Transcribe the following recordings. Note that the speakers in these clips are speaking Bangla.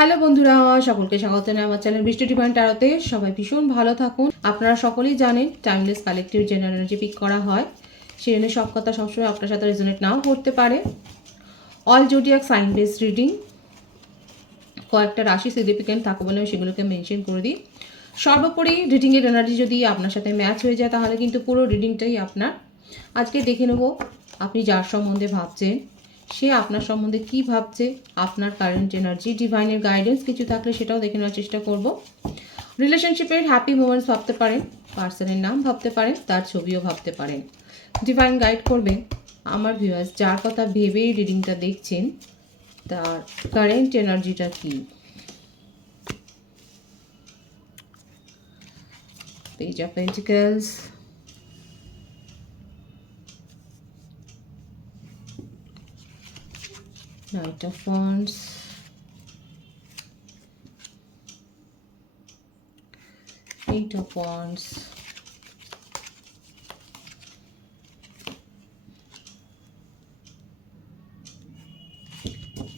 হ্যালো বন্ধুরা, সকলকে স্বাগত জানাই আমার চ্যানেল বৃষ্টি ডিভাইন ট্যারোতে। সবাই ভীষণ ভালো থাকুন। আপনারা সকলেই জানেন timeless collective general energy pick করা হয়, সেই জন্য সব কথা সবসময় আপনার সাথে রেজোনেট নাও করতে পারে। All zodiac sign base reading, কয়েকটা রাশি সিগনিফিকেন্ট থাকে বলে আমি সেগুলোকে মেনশন করে দিই। সর্বোপরি রিডিংয়ের এনার্জি যদি আপনার সাথে ম্যাচ হয়ে যায় তাহলে কিন্তু পুরো রিডিংটাই আপনার। আজকে দেখে নেব আপনি যার সম্বন্ধে ভাবছেন সে আপনার সম্বন্ধে কি ভাবছে, আপনার কারেন্ট এনার্জি, ডিভাইনের গাইডেন্স কিছু থাকলে সেটাও দেখে নেওয়ার চেষ্টা করব। রিলেশনশিপের হ্যাপি মোমেন্টস ভাবতে পারেন, পার্সনের নাম ভাবতে পারেন, তার ছবিও ভাবতে পারেন। ডিভাইন গাইড করবে আমার ভিউয়ার্স যার কথা ভেবেই রিডিংটা দেখছেন তার কারেন্ট এনার্জিটা কি। Page of pentacles, Knight of Wands, Eight of Wands,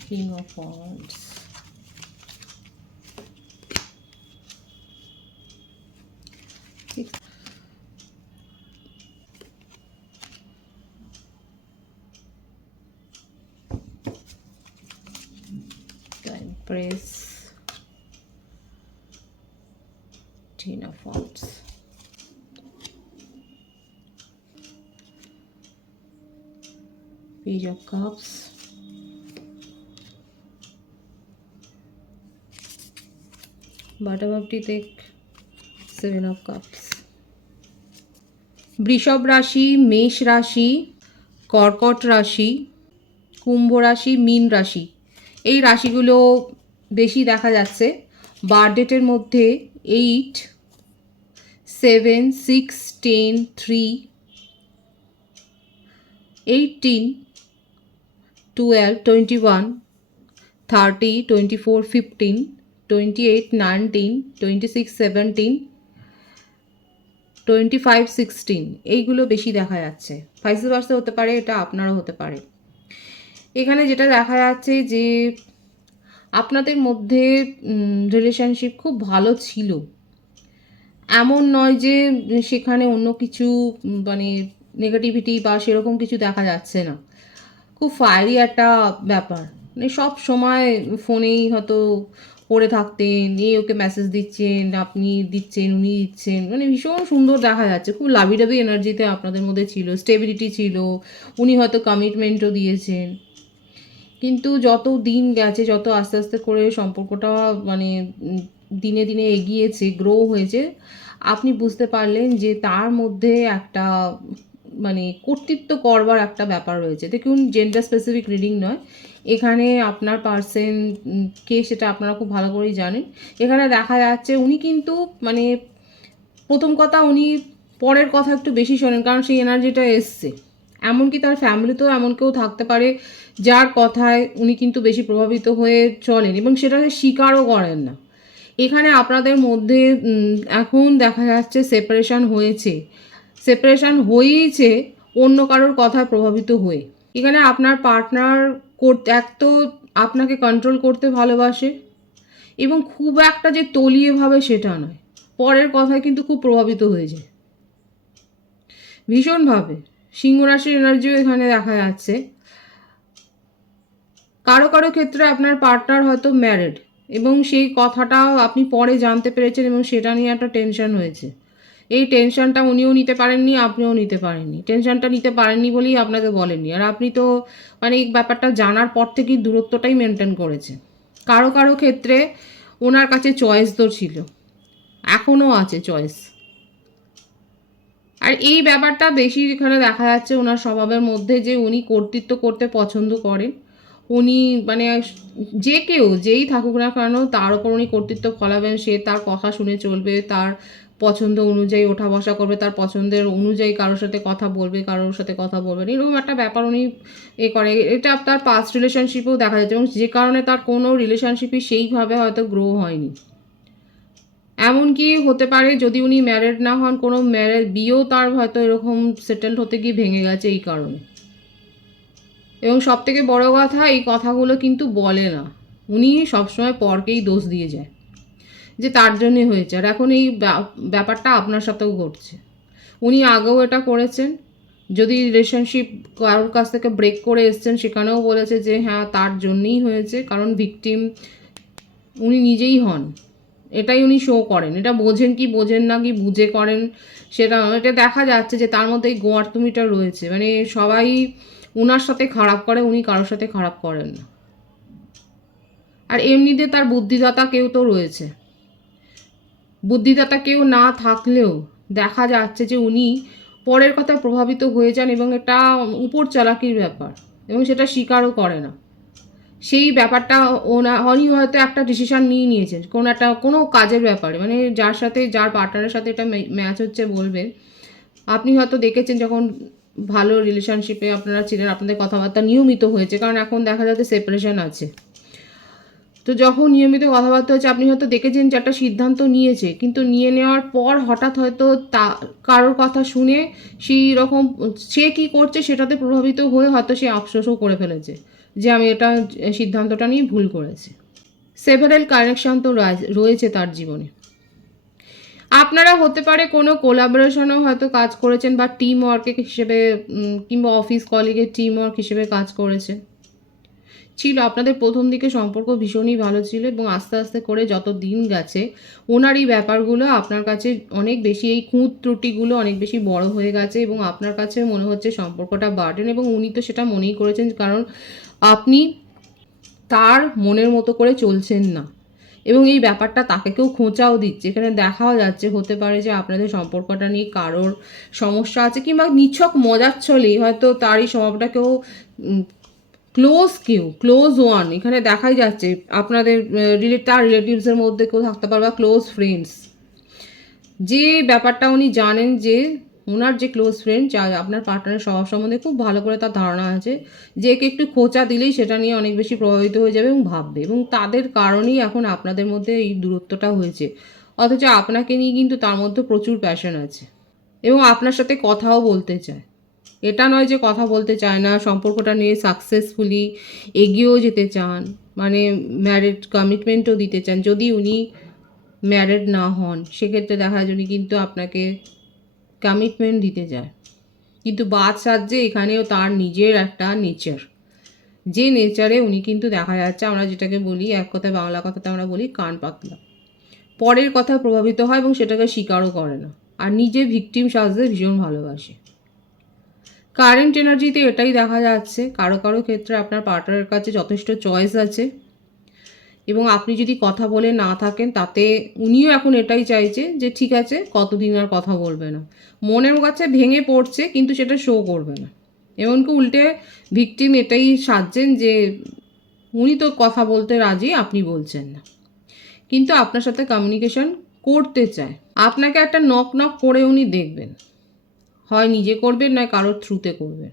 King of Wands, Six, the Empress, Ten of Wands, Page of Cups, bottom of the deck, Seven of Cups. বৃষভ রাশি, মেষ রাশি, কর্কট রাশি, কুম্ভ রাশি, মীন রাশি, এই রাশিগুলো বেশি দেখা যাচ্ছে। বার্থডেটের মধ্যে 8, 7, 6, 10, 3, 18, 12, 21, 30, 24, 15, 28, 19, 26, 17, 25, 16 এইগুলো বেশি দেখা যাচ্ছে। ভাইস ভার্সা হতে পারে, এটা আপনারও হতে পারে। এখানে যেটা দেখা যাচ্ছে যে আপনাদের মধ্যে রিলেশনশিপ খুব ভালো ছিল, এমন নয় যে সেখানে অন্য কিছু মানে নেগেটিভিটি বা সেরকম কিছু দেখা যাচ্ছে না। খুব ফায়ারি একটা ব্যাপার, মানে সব সময় ফোনেই হয়তো পড়ে থাকতেন, এই ওকে মেসেজ দিচ্ছেন, আপনি দিচ্ছেন, উনি দিচ্ছেন, মানে ভীষণ সুন্দর দেখা যাচ্ছে। খুব লাভি ডাবি এনার্জিতে আপনাদের মধ্যে ছিল, স্টেবিলিটি ছিল, উনি হয়তো কমিটমেন্টও দিয়েছেন। কিন্তু যত দিন গেছে, যত আস্তে আস্তে করে সম্পর্কটা মানে দিনে দিনে এগিয়েছে, গ্রো হয়েছে, আপনি বুঝতে পারলেন যে তার মধ্যে একটা মানে কর্তৃত্ব করবার একটা ব্যাপার রয়েছে। দেখুন, জেন্ডার স্পেসিফিক রিডিং নয় এখানে, আপনার পার্সন কে সেটা আপনারা খুব ভালো করেই জানেন। এখানে দেখা যাচ্ছে উনি কিন্তু মানে প্রথম কথা উনি পরের কথা একটু বেশি শোনেন, কারণ সেই এনার্জিটা এসছে। এমনকি তার ফ্যামিলিতেও এমন কেউ থাকতে পারে যার কথায় উনি কিন্তু বেশি প্রভাবিত হয়ে চলেন এবং সেটাকে স্বীকারও করেন না। এখানে আপনাদের মধ্যে এখন দেখা যাচ্ছে সেপারেশন হয়েছে, সেপারেশন হয়েইছে অন্য কারোর কথায় প্রভাবিত হয়ে। এখানে আপনার পার্টনার এক তো আপনাকে কন্ট্রোল করতে ভালোবাসে এবং খুব একটা যে তলিয়ে ভাবে সেটা নয়, পরের কথায় কিন্তু খুব প্রভাবিত হয়ে যায় ভীষণভাবে। সিংহ রাশির এনার্জিও এখানে দেখা যাচ্ছে। কারো কারো ক্ষেত্রে আপনার পার্টনার হয়তো ম্যারিড এবং সেই কথাটাও আপনি পরে জানতে পেরেছেন এবং সেটা নিয়ে একটা টেনশন হয়েছে। এই টেনশনটা উনিও নিতে পারেননি, আপনিও নিতে পারেননি। টেনশনটা নিতে পারেননি বলেই আপনাকে বলেননি, আর আপনি তো মানে এই ব্যাপারটা জানার পর থেকেই দূরত্বটাই মেনটেন করেছে। কারো কারো ক্ষেত্রে ওনার কাছে চয়েস তো ছিল, এখনও আছে চয়েস। আর এই ব্যাপারটা বেশি এখানে দেখা যাচ্ছে ওনার স্বভাবের মধ্যে, যে উনি কর্তৃত্ব করতে পছন্দ করেন। উনি মানে যে কেউ যেই থাকুক না কেন তার ওপর উনি কর্তৃত্ব ফলাবেন, সে তার কথা শুনে চলবে, তার পছন্দ অনুযায়ী ওঠা বসা করবে, তার পছন্দের অনুযায়ী কারোর সাথে কথা বলবে, কারোর সাথে কথা বলবে না, এরকম একটা ব্যাপার উনি করে। এটা তার পাস্ট রিলেশনশিপেও দেখা যাচ্ছে এবং যে কারণে তার কোনো রিলেশনশিপই সেইভাবে হয়তো গ্রো হয়নি। এমনকি হতে পারে যদি উনি ম্যারেড না হন, কোনো বিয়েও তার হয়তো এরকম সেটেলড হতে গিয়ে ভেঙে গেছে এই কারণে। এবং সব থেকে বড় কথা, এই কথাগুলো কিন্তু বলে না, উনি সবসময় পরকেই দোষ দিয়ে যায় যে তার জন্যে হয়েছে, আর এখন এই ব্যাপারটা আপনার সাথেও ঘটছে। উনি আগেও এটা করেছেন, যদি রিলেশনশিপ কারোর কাছ থেকে ব্রেক করে এসছেন সেখানেও বলেছে যে হ্যাঁ তার জন্যই হয়েছে, কারণ ভিকটিম উনি নিজেই হন, এটাই উনি শো করেন। এটা বোঝেন কি বোঝেন না, কি বুঝে করেন সেটা, এটা দেখা যাচ্ছে যে তার মধ্যে এই গোয়ার্তুমিটা রয়েছে। মানে সবাই ওনার সাথে খারাপ করে, উনি কারোর সাথে খারাপ করেন না। আর এমনিতে তার বুদ্ধিদাতা কেউ তো রয়েছে, বুদ্ধিদাতা কেউ না থাকলেও দেখা যাচ্ছে যে উনি পরের কথা প্রভাবিত হয়ে যান, এবং এটা উপর চালাকির ব্যাপার, এবং সেটা স্বীকারও করে না। সেই ব্যাপারটা উনি হয়তো একটা ডিসিশান নিয়েছেন কোনো কাজের ব্যাপারে, মানে যার সাথে, যার পার্টনারের সাথে এটা ম্যাচ হচ্ছে বলবে। আপনি হয়তো দেখেছেন যখন ভালো রিলেশনশিপে আপনারা ছিলেন, আপনাদের কথাবার্তা নিয়মিত হয়েছে, কারণ এখন দেখা যাচ্ছে সেপারেশন আছে। তো যখন নিয়মিত কথাবার্তা হচ্ছে, আপনি হয়তো দেখেছেন যে একটা সিদ্ধান্ত নিয়েছে, কিন্তু নিয়ে নেওয়ার পর হঠাৎ হয়তো কারোর কথা শুনে সেই রকম সে কী করছে সেটাতে প্রভাবিত হয়ে হয়তো সে আফসোসও করে ফেলেছে যে আমি এটা সিদ্ধান্তটা নিয়ে ভুল করেছি। সেভারাল কানেকশন তো রয়েছে তার জীবনে। আপনারা হতে পারে কোনো কোলাবোরেশনও হয়তো কাজ করেছেন, বা টিম ওয়ার্কের হিসেবে, কিংবা অফিস কলিগের টিম ওয়ার্ক হিসেবে কাজ করেছে ছিল। আপনাদের প্রথম দিকে সম্পর্ক ভীষণই ভালো ছিল, এবং আস্তে আস্তে করে যত দিন গেছে ওনার এই ব্যাপারগুলো আপনার কাছে অনেক বেশি, এই খুঁত ত্রুটিগুলো অনেক বেশি বড় হয়ে গেছে, এবং আপনার কাছে মনে হচ্ছে সম্পর্কটা বার্ডেন, এবং উনি তো সেটা মনেই করেছেন, কারণ আপনি তার মনের মতো করে চলছেন না, এবং এই ব্যাপারটা তাকে কেউ খোঁচাও দিচ্ছে। এখানে দেখাও যাচ্ছে হতে পারে যে আপনাদের সম্পর্কটা নিয়ে কারোর সমস্যা আছে, কিংবা নিছক মজার ছলেই হয়তো তার এই স্বভাবটা কেউ ক্লোজ ওয়ান এখানে দেখাই যাচ্ছে, আপনাদের তার রিলেটিভসের মধ্যে কেউ থাকতে পারে, বা ক্লোজ ফ্রেন্ডস, যে ব্যাপারটা উনি জানেন যে ওনার যে ক্লোজ ফ্রেন্ড, যা আপনার পার্টনারের স্বভাব সম্বন্ধে খুব ভালো করে তার ধারণা আছে, যে একে একটু খোঁচা দিলেই সেটা নিয়ে অনেক বেশি প্রভাবিত হয়ে যাবে এবং ভাববে, এবং তাদের কারণেই এখন আপনাদের মধ্যে এই দূরত্বটা হয়েছে। অথচ আপনাকে নিয়ে কিন্তু তার মধ্যে প্রচুর প্যাশন আছে, এবং আপনার সাথে কথাও বলতে চায়। এটা নয় যে কথা বলতে চায় না, সম্পর্কটা নিয়ে সাকসেসফুলি এগিয়েও যেতে চান, মানে ম্যারেড কমিটমেন্টও দিতে চান। যদি উনি ম্যারেড না হন সেক্ষেত্রে দেখা যায় উনি কিন্তু আপনাকে কমিটমেন্ট দিতে যায়, কিন্তু বাদ সাজছে এখানেও তার নিজের একটা নেচার, যে নেচারে উনি কিন্তু দেখা যাচ্ছে, আমরা যেটাকে বলি এক কথায়, বাংলা কথাতে আমরা বলি কান পাতলা, পরের কথা প্রভাবিত হয় এবং সেটাকে স্বীকারও করে না, আর নিজে ভিকটিম সাজতে ভীষণ ভালোবাসে। কারেন্ট এনার্জিতে এটাই দেখা যাচ্ছে, কারো কারো ক্ষেত্রে আপনার পার্টনারের কাছে যথেষ্ট চয়েস আছে, এবং আপনি যদি কথা বলে না থাকেন তাতে উনিও এখন এটাই চাইছে যে ঠিক আছে কতদিন আর কথা বলবে না, মনের কাছে ভেঙে পড়ছে কিন্তু সেটা শো করবে না। এমনকি উল্টে ভিকটিম এটাই সাজছেন যে উনি তো কথা বলতে রাজি, আপনি বলছেন না, কিন্তু আপনার সাথে কমিউনিকেশন করতে চায়। আপনাকে একটা নক করে উনি দেখবেন, হয় নিজে করবেন নয় কারোর থ্রুতে করবেন।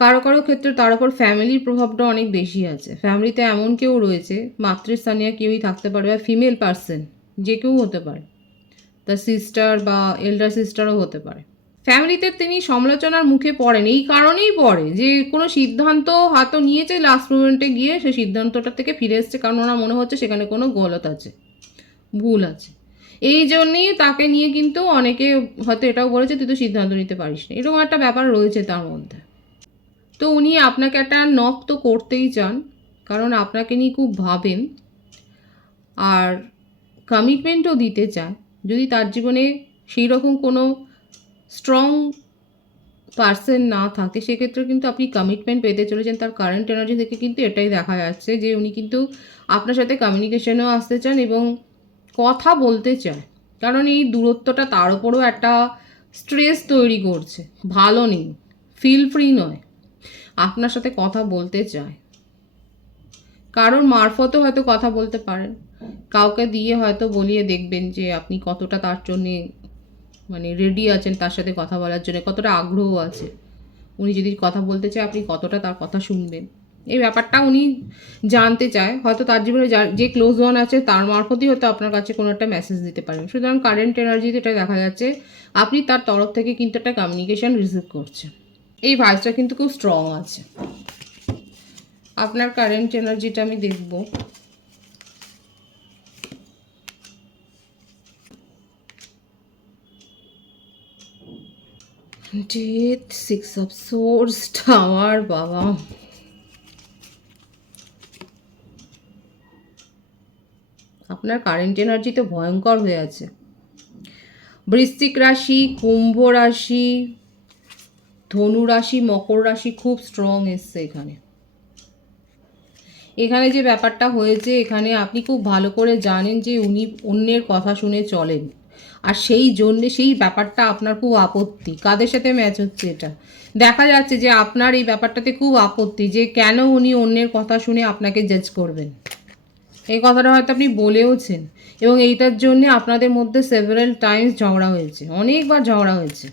কারো কারো ক্ষেত্রে তার উপর ফ্যামিলির প্রভাবটা অনেক বেশি আছে। ফ্যামিলিতে এমন কেউ রয়েছে, মাতৃস্থানীয় কেউই থাকতে পারে, বা ফিমেল পার্সন যে কেউ হতে পারে, তার সিস্টার বা এল্ডার সিস্টারও হতে পারে। ফ্যামিলিতে তিনি সমালোচনার মুখে পড়েন, এই কারণেই পড়ে যে কোনো সিদ্ধান্ত হয়তো নিয়েছে, লাস্ট মোমেন্টে গিয়ে সেই সিদ্ধান্তটা থেকে ফিরে এসছে, কারণ ওনার মনে হচ্ছে সেখানে কোনো গলত আছে, ভুল আছে। এই জন্যেই তাকে নিয়ে কিন্তু অনেকে হয়তো এটাও বলেছে তুই তো সিদ্ধান্ত নিতে পারিস না, এরকম একটা ব্যাপার রয়েছে তার মধ্যে। তো উনি আপনাকে একটা নক তো করতেই চান, কারণ আপনাকে নিয়ে খুব ভাবেন, আর কমিটমেন্টও দিতে চায়। যদি তার জীবনে সেই রকম কোনো স্ট্রং পার্সন না থাকে সেক্ষেত্রে কিন্তু আপনি কমিটমেন্ট পেতে চলেছেন। তার কারেন্ট এনার্জি থেকে কিন্তু এটাই দেখা যাচ্ছে যে উনি কিন্তু আপনার সাথে কমিউনিকেশনেও আসতে চান এবং কথা বলতে চায়, কারণ এই দূরত্বটা তার উপরেও একটা স্ট্রেস তৈরি করছে, ভালো নেই, ফিল ফ্রি নয়, আপনার সাথে কথা বলতে চায়। কারোর মারফতও হয়তো কথা বলতে পারেন, কাউকে দিয়ে হয়তো বলিয়ে দেখবেন যে আপনি কতটা তার জন্যে মানে রেডি আছেন, তার সাথে কথা বলার জন্য কতটা আগ্রহ আছে, উনি যদি কথা বলতে চায় আপনি কতটা তার কথা শুনবেন, এই ব্যাপারটা উনি জানতে চায়। হয়তো তার জীবনে যে ক্লোজ ওয়ান আছে তার মারফতই হয়তো আপনার কাছে কোনো একটা মেসেজ দিতে পারেন। সুতরাং কারেন্ট এনার্জিতে এটা দেখা যাচ্ছে আপনি তার তরফ থেকে কিন্তু একটা কমিউনিকেশন রিসিভ করছেন, এই ভাইসটা কিন্তু খুব স্ট্রং আছে। আপনার কারেন্ট এনার্জিটা আমি দেখব। ডেথ, 6 অফ সোর্স, টাওয়ার, বাবা। আপনার কারেন্ট এনার্জি তো ভয়ঙ্কর হয়ে আছে। বৃশ্চিক রাশি, কুম্ভ রাশি, ধনু রাশি, মকর রাশি খুব স্ট্রং এসছে এখানে। এখানে যে ব্যাপারটা হয়েছে, এখানে আপনি খুব ভালো করে জানেন যে উনি অন্যের কথা শুনে চলেন, আর সেই জন্যে সেই ব্যাপারটা আপনার খুব আপত্তি। কাদের সাথে ম্যাচ হচ্ছে এটা? দেখা যাচ্ছে যে আপনার এই ব্যাপারটাতে খুব আপত্তি, যে কেন উনি অন্যের কথা শুনে আপনাকে জাজ করবেন। এই কথাটা হয়তো আপনি বলেওছেন, এবং এইটার জন্যে আপনাদের মধ্যে সেভারাল টাইমস ঝগড়া হয়েছে, অনেকবার ঝগড়া হয়েছে,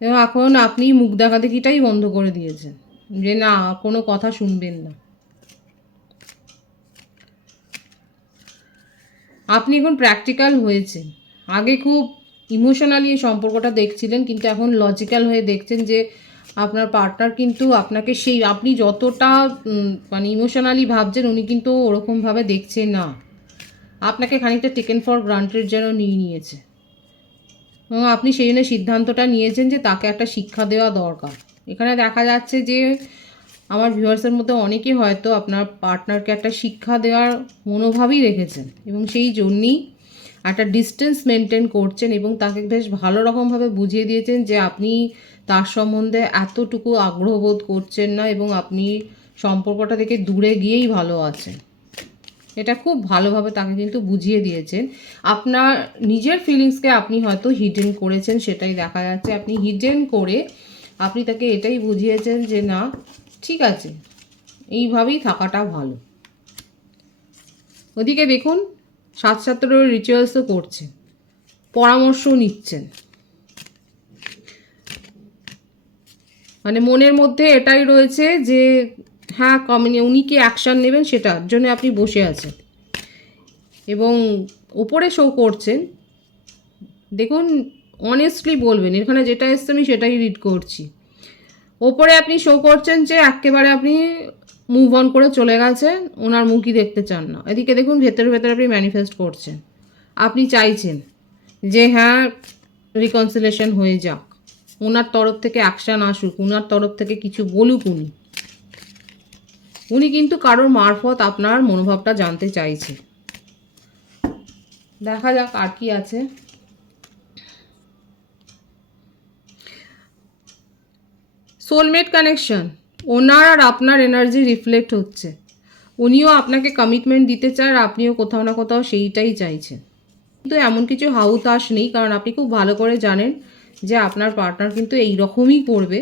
এবং এখন আপনি মুখ দেখাদেখিটাই বন্ধ করে দিয়েছেন, যে না, কোনো কথা শুনবেন না। আপনি এখন প্র্যাকটিক্যাল হয়েছেন। আগে খুব ইমোশনালি এই সম্পর্কটা দেখছিলেন, কিন্তু এখন লজিক্যাল হয়ে দেখছেন যে আপনার পার্টনার কিন্তু আপনাকে সেই আপনি যতটা মানে ইমোশনালি ভাবছেন, উনি কিন্তু ওরকমভাবে দেখছেন না। আপনাকে খানিকটা টেকেন ফর গ্রান্টেড যেন নিয়ে নিয়েছে, এবং আপনি সেই জন্য সিদ্ধান্তটা নিয়েছেন যে তাকে একটা শিক্ষা দেওয়া দরকার। এখানে দেখা যাচ্ছে যে আমার ভিউয়ার্সের মধ্যে অনেকে হয়তো আপনার পার্টনারকে একটা শিক্ষা দেওয়ার মনোভাবই রেখেছেন, এবং সেই জন্যই একটা ডিস্টেন্স মেনটেন করছেন, এবং তাকে বেশ ভালো রকমভাবে বুঝিয়ে দিয়েছেন যে আপনি তার সম্বন্ধে এতটুকু আগ্রহ বোধ করছেন না, এবং আপনি সম্পর্কটা থেকে দূরে গিয়েই ভালো আছেন। এটা খুব ভালোভাবে তাকে কিন্তু বুঝিয়ে দিয়েছেন। আপনার নিজের ফিলিংসকে আপনি হয়তো হিডেন করেছেন, সেটাই দেখা যাচ্ছে। আপনি হিডেন করে আপনি তাকে এটাই বুঝিয়েছেন যে না, ঠিক আছে, এইভাবেই থাকাটা ভালো। ওদিকে দেখুন, 7 রিচুয়ালসও করছেন, পরামর্শও নিচ্ছেন। মানে মনের মধ্যে এটাই রয়েছে যে হ্যাঁ, উনি কি অ্যাকশান নেবেন সেটার জন্য আপনি বসে আছেন, এবং ওপরে শো করছেন। দেখুন, অনেস্টলি বলবেন, এখানে যেটা এসছে আমি সেটাই রিড করছি। ওপরে আপনি শো করছেন যে একেবারে আপনি মুভ অন করে চলে গেছেন, ওনার মুখই দেখতে চান না। এদিকে দেখুন, ভেতরে ভেতরে আপনি ম্যানিফেস্ট করছেন, আপনি চাইছেন যে হ্যাঁ, রিকনসিলেশন হয়ে যাক, ওনার তরফ থেকে অ্যাকশান আসুক, ওনার তরফ থেকে কিছু বলুক। উনি কিন্তু কারোর মারফত আপনার মনোভাবটা জানতে চাইছে। দেখা যাক আর কি আছে। সোলমেট কানেকশন, ওনার আর আপনার এনার্জি রিফ্লেক্ট হচ্ছে। উনিও আপনাকে কমিটমেন্ট দিতে চায়, আর আপনিও কোথাও না কোথাও সেইটাই চাইছেন। কিন্তু এমন কিছু হাউতাস নেই, কারণ আপনি খুব ভালো করে জানেন যে আপনার পার্টনার কিন্তু এই রকমই করবে।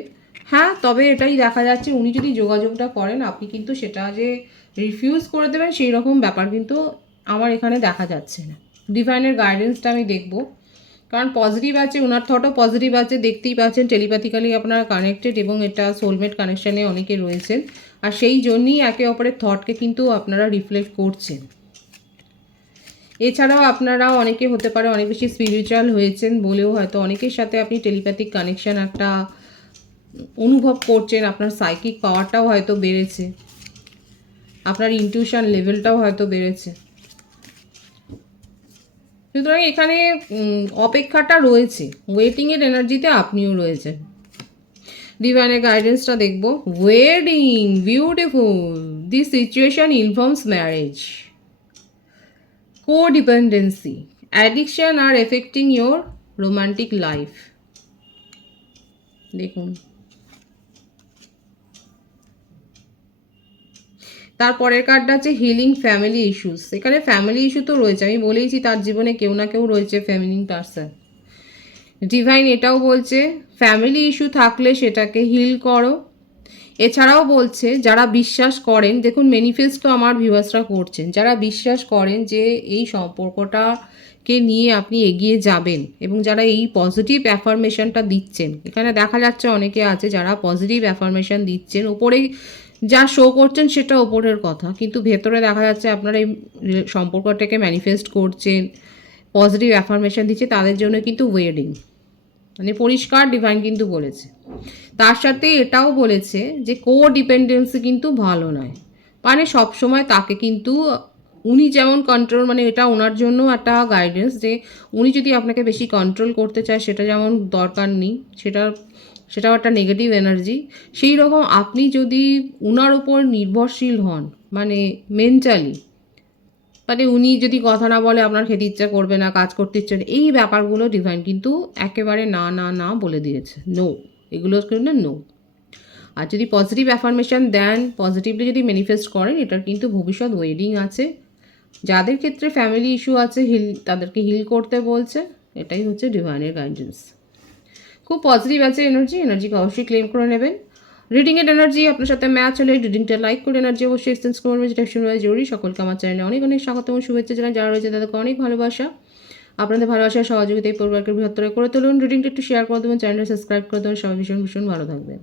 হ্যাঁ, তবে এটাই দেখা যাচ্ছে, উনি যদি যোগাযোগটা করেন, আপনি কিন্তু সেটা যে রিফিউজ করে দেবেন সেই রকম ব্যাপার কিন্তু আমার এখানে দেখা যাচ্ছে না। ডিভাইনের গাইডেন্সটা আমি দেখব, কারণ পজিটিভ আছে, ওনার থটও পজিটিভ আছে, দেখতেই পাচ্ছেন টেলিপ্যাথিক্যালি আপনারা কানেক্টেড, এবং এটা সোলমেট কানেকশানে অনেকে রয়েছেন, আর সেই জন্যই একে অপরের থটকে কিন্তু আপনারা রিফ্লেক্ট করছেন। এছাড়াও আপনারাও অনেকে হতে পারে অনেক বেশি স্পিরিচুয়াল হয়েছেন বলেও হয়তো অনেকের সাথে আপনি টেলিপ্যাথিক কানেকশান একটা অনুভব করছেন, আপনার সাইকিক পাওয়ারটাও হয়তো বেড়েছে, আপনার ইনটিউশন লেভেলটাও হয়তো বেড়েছে। সুতরাং এখানে অপেক্ষাটা রয়েছে, ওয়েটিংয়ের এনার্জিতে আপনিও রয়েছেন। ডিভাইনের গাইডেন্সটা দেখব। Wedding, beautiful, this situation involves marriage, codependency, addiction আর এফেক্টিং ইয়োর রোমান্টিক লাইফ। দেখুন, তারপরের কার্ডটা আছে হিলিং ফ্যামিলি ইস্যুস। এখানে ফ্যামিলি ইস্যু তো রয়েছে, আমি বলেইছি তার জীবনে কেউ না কেউ রয়েছে ফেমিনিন পার্সন। ডিভাইন এটাও বলছে ফ্যামিলি ইস্যু থাকলে সেটাকে হিল করো। এছাড়াও বলছে যারা বিশ্বাস করেন, দেখুন ম্যানিফেস্টো আমার ভিউয়ার্সরা করছেন, যারা বিশ্বাস করেন যে এই সম্পর্কটাকে নিয়ে আপনি এগিয়ে যাবেন, এবং যারা এই পজিটিভ অ্যাফার্মেশনটা দিচ্ছেন, এখানে দেখা যাচ্ছে অনেকে আছে যারা পজিটিভ অ্যাফার্মেশন দিচ্ছেন, ওপরে যা শো করছেন সেটা ওপরের কথা, কিন্তু ভেতরে দেখা যাচ্ছে আপনারা এই সম্পর্কটাকে ম্যানিফেস্ট করছেন, পজিটিভ অ্যাফার্মেশন দিচ্ছে, তাদের জন্য কিন্তু ওয়েডিং। মানে পরিষ্কার ডিভাইন কিন্তু বলেছে। তার সাথে এটাও বলেছে যে কো ডিপেন্ডেন্সি কিন্তু ভালো নয়, মানে সবসময় তাকে কিন্তু উনি যেমন কন্ট্রোল, মানে এটা ওনার জন্য একটা গাইডেন্স যে উনি যদি আপনাকে বেশি কন্ট্রোল করতে চায় সেটা যেমন দরকার নেই, সেটাও একটা নেগেটিভ এনার্জি। সেই রকম আপনি যদি উনার ওপর নির্ভরশীল হন, মানে মেন্টালি, মানে উনি যদি কথা না বলে আপনার খেতে ইচ্ছা করবে না, কাজ করতে ইচ্ছে নেই, এই ব্যাপারগুলো ডিভাইন কিন্তু একেবারে না না না বলে দিয়েছে, নো, এগুলোর জন্য নো। আর যদি পজিটিভ অ্যাফার্মেশন দেন, পজিটিভলি যদি ম্যানিফেস্ট করেন, এটার কিন্তু ভবিষ্যৎ ওয়েডিং আছে। যাদের ক্ষেত্রে ফ্যামিলি ইস্যু আছে, তাদেরকে হিল করতে বলছে। এটাই হচ্ছে ডিভাইনের গাইডেন্স। খুব পজিটিভ আছে এনার্জিকে অবশ্যই ক্লেম করে নেবেন। রিডিংয়ের এনার্জি আপনার সাথে ম্যাচ হলে রিডিংটা লাইক করে এনার্জি অবশ্যই এক্সচেঞ্জ করবেন, যেটা শুনবে জরুরি। সকলকে আমার চ্যানেলে অনেক অনেক স্বাগত এবং শুভেচ্ছা জানাই। যারা রয়েছে তাদেরকে অনেক ভালোবাসা। আপনাদের ভালোবাসার সহযোগিতায় পরিবারকে বৃহত্তর করে তুলুন। রিডিংটা একটু শেয়ার করে দেবেন, চ্যানেলটা সাবস্ক্রাইব করে দেবেন। সবাই ভীষণ ভীষণ ভালো থাকবেন।